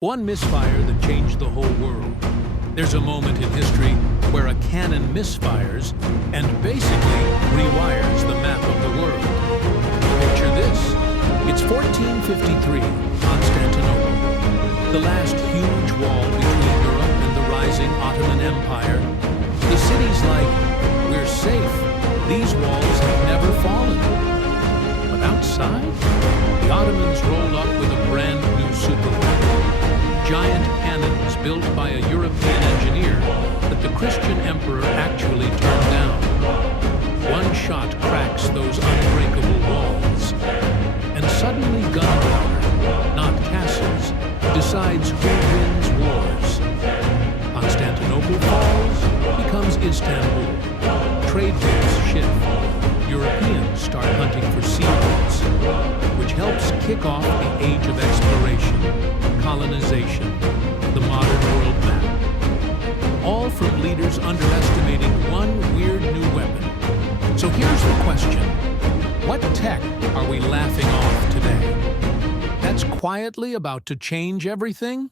One misfire that changed the whole world. There's a moment in history where a cannon misfires and basically rewires the map of the world. Picture this. It's 1453, Constantinople. The last huge wall between Europe and the rising Ottoman Empire. The city's like, we're safe. These walls have never fallen. But outside, the Ottomans roll up with a brand new superweapon. Giant cannons built by a European engineer that the Christian emperor actually turned down. One shot cracks those unbreakable walls. And suddenly gunpowder, not castles, decides who wins wars. Constantinople falls, becomes Istanbul. Trade routes shift. Europeans start hunting for seaports, which helps kick off the age of exploration, colonization, the modern world map. All from leaders underestimating one weird new weapon. So here's the question. What tech are we laughing off today? That's quietly about to change everything?